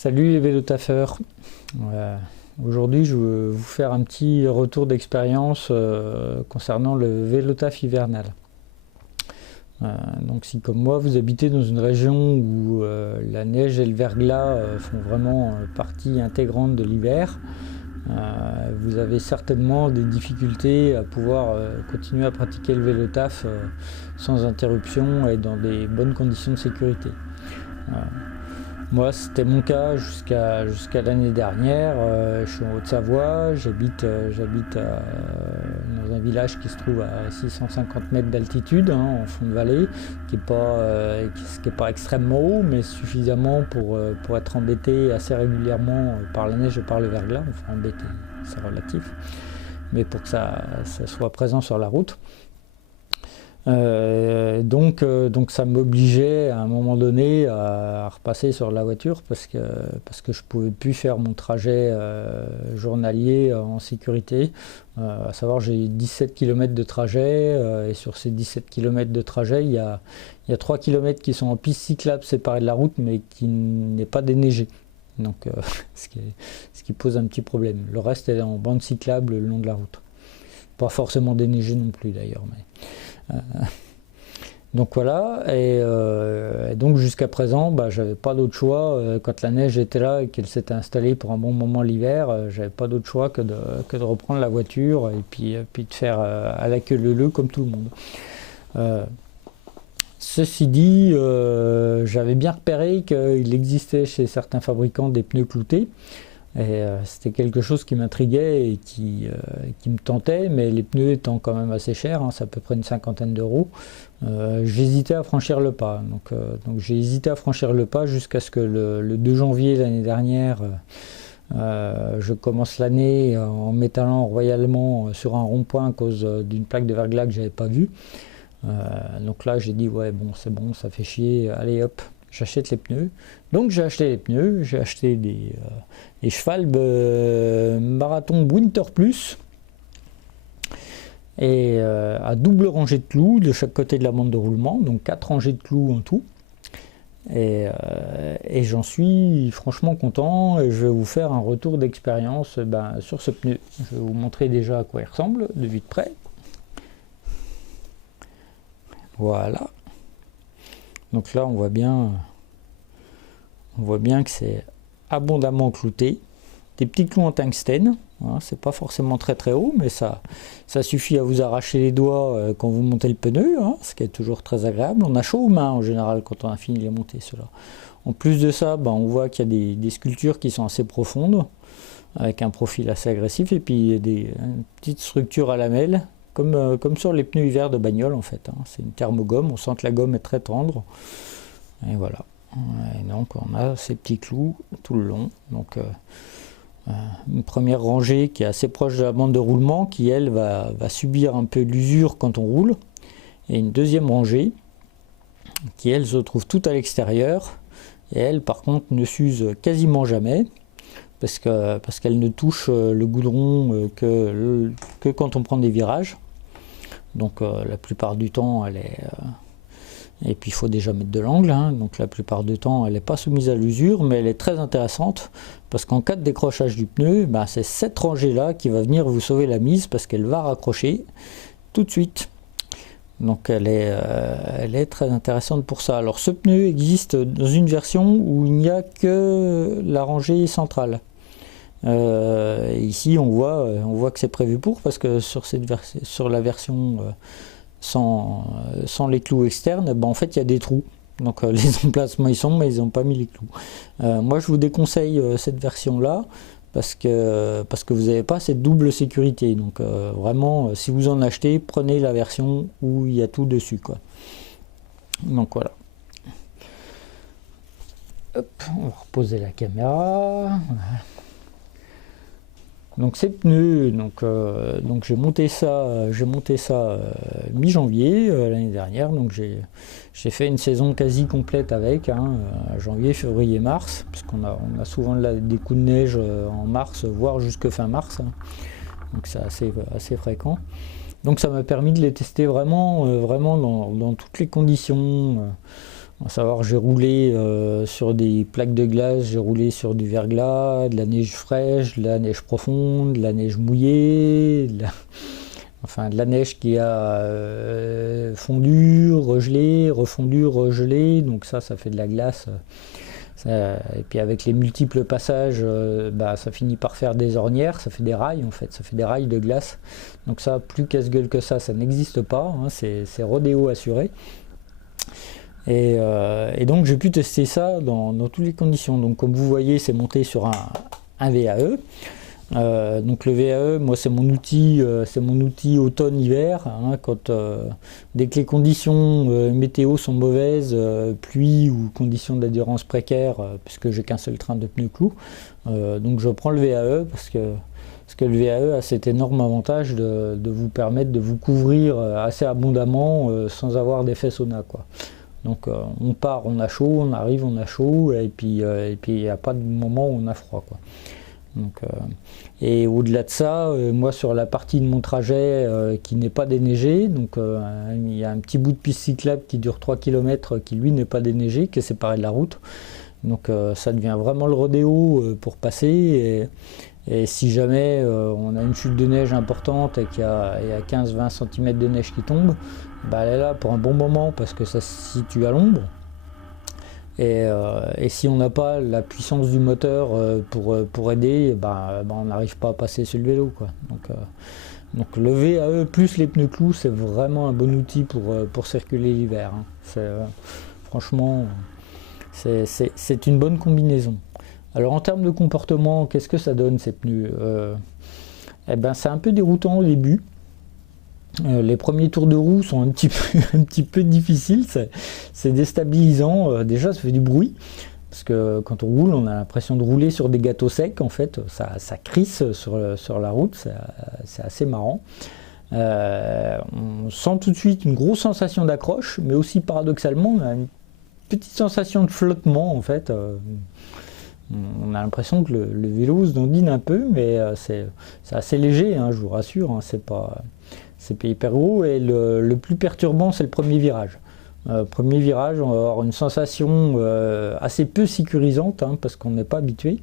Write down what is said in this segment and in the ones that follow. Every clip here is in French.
Salut les vélotaffeurs. Aujourd'hui je vais vous faire un petit retour d'expérience concernant le vélotaf hivernal. Donc si comme moi vous habitez dans une région où la neige et le verglas font vraiment partie intégrante de l'hiver, vous avez certainement des difficultés à pouvoir continuer à pratiquer le vélotaf sans interruption et dans des bonnes conditions de sécurité. Moi, c'était mon cas jusqu'à l'année dernière. Je suis en Haute-Savoie, j'habite dans un village qui se trouve à 650 mètres d'altitude, en fond de vallée, qui n'est pas extrêmement haut, mais suffisamment pour être embêté assez régulièrement par la neige et par le verglas. Enfin, embêté, c'est relatif, mais pour que ça soit présent sur la route. Donc ça m'obligeait à un moment donné à repasser sur la voiture parce que je pouvais plus faire mon trajet journalier en sécurité. À savoir, j'ai 17 km de trajet et sur ces 17 km de trajet, il y a 3 km qui sont en piste cyclable séparée de la route mais qui n'est pas déneigée. Donc ce qui pose un petit problème. Le reste est en bande cyclable le long de la route. Pas forcément déneigé non plus d'ailleurs. Donc voilà, et donc jusqu'à présent, j'avais pas d'autre choix, quand la neige était là et qu'elle s'était installée pour un bon moment l'hiver, j'avais pas d'autre choix que de reprendre la voiture et puis de faire à la queue leu-leu comme tout le monde. Ceci dit, j'avais bien repéré qu'il existait chez certains fabricants des pneus cloutés. Et c'était quelque chose qui m'intriguait et qui me tentait, mais les pneus étant quand même assez chers, c'est à peu près une cinquantaine d'euros, j'hésitais à franchir le pas. Donc j'ai hésité à franchir le pas jusqu'à ce que le 2 janvier l'année dernière, je commence l'année en m'étalant royalement sur un rond-point à cause d'une plaque de verglas que j'avais pas vue. Donc là j'ai dit ouais bon c'est bon, ça fait chier, allez hop, j'achète les pneus. Donc j'ai acheté les pneus, j'ai acheté des Schwalbe Marathon Winter Plus et à double rangée de clous de chaque côté de la bande de roulement, donc 4 rangées de clous en tout. Et j'en suis franchement content et je vais vous faire un retour d'expérience sur ce pneu. Je vais vous montrer déjà à quoi il ressemble de vue de près. Voilà. Donc là on voit bien que c'est abondamment clouté, des petits clous en tungstène, c'est pas forcément très haut, mais ça suffit à vous arracher les doigts quand vous montez le pneu, ce qui est toujours très agréable. On a chaud aux mains en général quand on a fini de les monter ceux-là. En plus de ça, on voit qu'il y a des sculptures qui sont assez profondes, avec un profil assez agressif, et puis une petite structure à lamelles, comme sur les pneus hiver de bagnole en fait. C'est une thermogomme, on sent que la gomme est très tendre, et voilà. Et donc on a ces petits clous tout le long, donc une première rangée qui est assez proche de la bande de roulement qui elle va subir un peu l'usure quand on roule, et une deuxième rangée qui elle se trouve tout à l'extérieur et elle par contre ne s'use quasiment jamais parce qu'elle ne touche le goudron que quand on prend des virages, donc la plupart du temps elle est et puis il faut déjà mettre de l'angle, donc la plupart du temps elle n'est pas soumise à l'usure, mais elle est très intéressante parce qu'en cas de décrochage du pneu, c'est cette rangée là qui va venir vous sauver la mise parce qu'elle va raccrocher tout de suite. Donc elle est très intéressante pour ça. Alors ce pneu existe dans une version où il n'y a que la rangée centrale. Ici on voit que c'est prévu pour, parce que sur la version sans les clous externes, en fait il y a des trous, donc les emplacements ils sont, mais ils n'ont pas mis les clous. Moi je vous déconseille cette version là parce que vous n'avez pas cette double sécurité, donc vraiment si vous en achetez, prenez la version où il y a tout dessus quoi. Donc voilà. Hop, on va reposer la caméra. Donc ces pneus, donc j'ai monté ça mi-janvier l'année dernière, donc j'ai fait une saison quasi complète avec, janvier, février, mars, parce qu'on a souvent des coups de neige en mars, voire jusque fin mars, donc c'est assez fréquent. Donc ça m'a permis de les tester vraiment dans toutes les conditions. À savoir, j'ai roulé sur des plaques de glace, j'ai roulé sur du verglas, de la neige fraîche, de la neige profonde, de la neige mouillée, enfin de la neige qui a fondu, regelé, refondu, regelé, donc ça fait de la glace. Et puis avec les multiples passages, ça finit par faire des ornières, ça fait des rails en fait, ça fait des rails de glace. Donc ça, plus casse-gueule que ça n'existe pas, hein, c'est rodéo assuré. Et donc j'ai pu tester ça dans toutes les conditions. Donc comme vous voyez, c'est monté sur un VAE. Donc le VAE, moi c'est mon outil automne-hiver. Hein, dès que les conditions météo sont mauvaises, pluie ou conditions d'adhérence précaires, puisque j'ai qu'un seul train de pneus clous, donc je prends le VAE parce que le VAE a cet énorme avantage de vous permettre de vous couvrir assez abondamment sans avoir d'effet sauna, quoi. Donc on part, on a chaud, on arrive, on a chaud, et puis il n'y a pas de moment où on a froid, quoi. Donc, et au-delà de ça, moi sur la partie de mon trajet qui n'est pas déneigée, donc il y a un petit bout de piste cyclable qui dure 3 km qui lui n'est pas déneigé, qui est séparé de la route. Donc ça devient vraiment le rodéo pour passer. Et si jamais on a une chute de neige importante et qu'il y a 15-20 cm de neige qui tombe, elle est là pour un bon moment parce que ça se situe à l'ombre. Et si on n'a pas la puissance du moteur pour aider, on n'arrive pas à passer sur le vélo, quoi. Donc le VAE plus les pneus clous, c'est vraiment un bon outil pour circuler l'hiver, hein. Franchement, c'est une bonne combinaison. Alors en termes de comportement, qu'est-ce que ça donne ces pneus? C'est un peu déroutant au début. Les premiers tours de roue sont un petit peu difficiles, c'est déstabilisant. Déjà ça fait du bruit, parce que quand on roule, on a l'impression de rouler sur des gâteaux secs, en fait, ça crisse sur la route, c'est assez marrant. On sent tout de suite une grosse sensation d'accroche, mais aussi paradoxalement, on a une petite sensation de flottement, en fait. On a l'impression que le vélo se dandine un peu, mais c'est assez léger, hein, je vous rassure, hein, c'est pas hyper gros. Et le plus perturbant, c'est le premier virage. Premier virage, on va avoir une sensation assez peu sécurisante, hein, parce qu'on n'est pas habitué.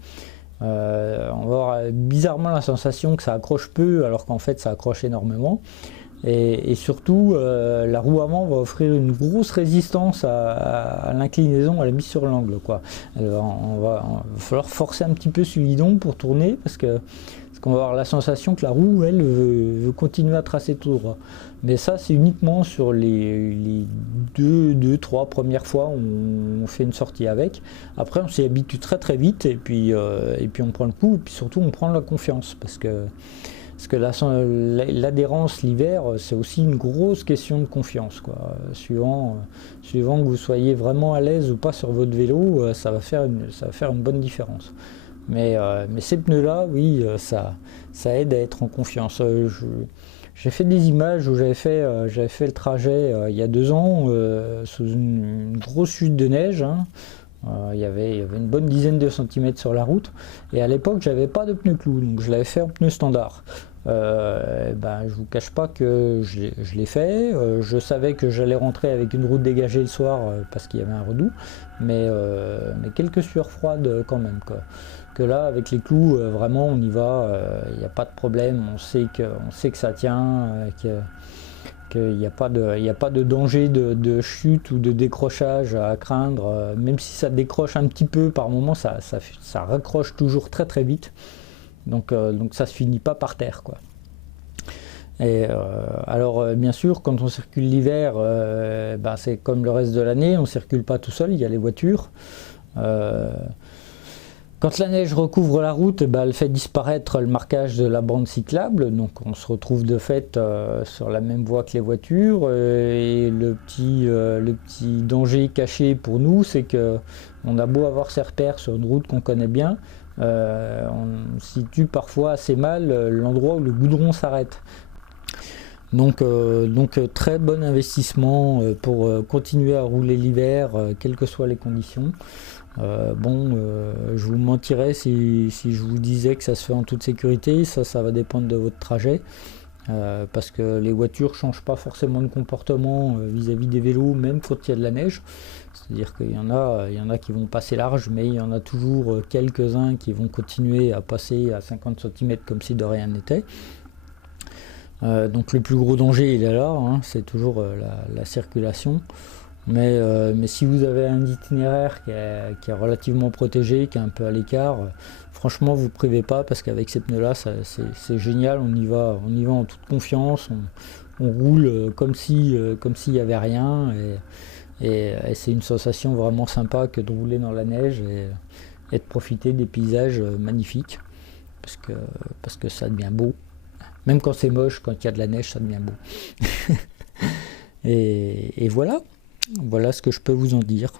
On va avoir bizarrement la sensation que ça accroche peu, alors qu'en fait ça accroche énormément. Et surtout, la roue avant va offrir une grosse résistance à l'inclinaison, à la mise sur l'angle, quoi. Alors, il va falloir forcer un petit peu sur le guidon pour tourner, parce qu'on va avoir la sensation que la roue, elle, veut continuer à tracer tout droit. Mais ça, c'est uniquement sur les 2-3 premières fois où on fait une sortie avec. Après, on s'y habitue très très vite, et puis on prend le coup, et puis surtout on prend la confiance, parce que l'adhérence l'hiver, c'est aussi une grosse question de confiance, quoi. Suivant que vous soyez vraiment à l'aise ou pas sur votre vélo, ça va faire une bonne différence. Mais ces pneus-là, oui, ça aide à être en confiance. J'ai fait des images où j'avais fait le trajet il y a 2 ans sous une grosse chute de neige, hein. Il y avait une bonne dizaine de centimètres sur la route, et à l'époque j'avais pas de pneus clous, donc je l'avais fait en pneus standard. Je vous cache pas que je l'ai fait. Je savais que j'allais rentrer avec une route dégagée le soir parce qu'il y avait un redout, mais quelques sueurs froides quand même, quoi. Que là, avec les clous, vraiment on y va, il n'y a pas de problème, on sait que ça tient, qu'il n'y a pas de danger de chute ou de décrochage à craindre. Même si ça décroche un petit peu par moment, ça raccroche toujours très très vite. Donc ça se finit pas par terre, quoi. Et alors bien sûr, quand on circule l'hiver, c'est comme le reste de l'année, on circule pas tout seul, il y a les voitures. Quand la neige recouvre la route, elle fait disparaître le marquage de la bande cyclable, donc on se retrouve de fait sur la même voie que les voitures. Et le petit danger caché pour nous, c'est que on a beau avoir ses repères sur une route qu'on connaît bien, on situe parfois assez mal l'endroit où le goudron s'arrête. Donc très bon investissement pour continuer à rouler l'hiver, quelles que soient les conditions. Je vous mentirais si je vous disais que ça se fait en toute sécurité. Ça va dépendre de votre trajet. parce que les voitures ne changent pas forcément de comportement vis-à-vis des vélos, même quand il y a de la neige. C'est-à-dire qu'il y en a qui vont passer large, mais il y en a toujours quelques-uns qui vont continuer à passer à 50 cm comme si de rien n'était. Donc le plus gros danger, il est là, hein, c'est toujours la circulation. Mais si vous avez un itinéraire qui est relativement protégé, qui est un peu à l'écart, franchement, vous ne privez pas, parce qu'avec ces pneus-là, c'est génial. On y va en toute confiance. On roule comme s'il n'y avait rien. Et c'est une sensation vraiment sympa que de rouler dans la neige et de profiter des paysages magnifiques. Parce que ça devient beau. Même quand c'est moche, quand il y a de la neige, ça devient beau. et voilà. Voilà ce que je peux vous en dire.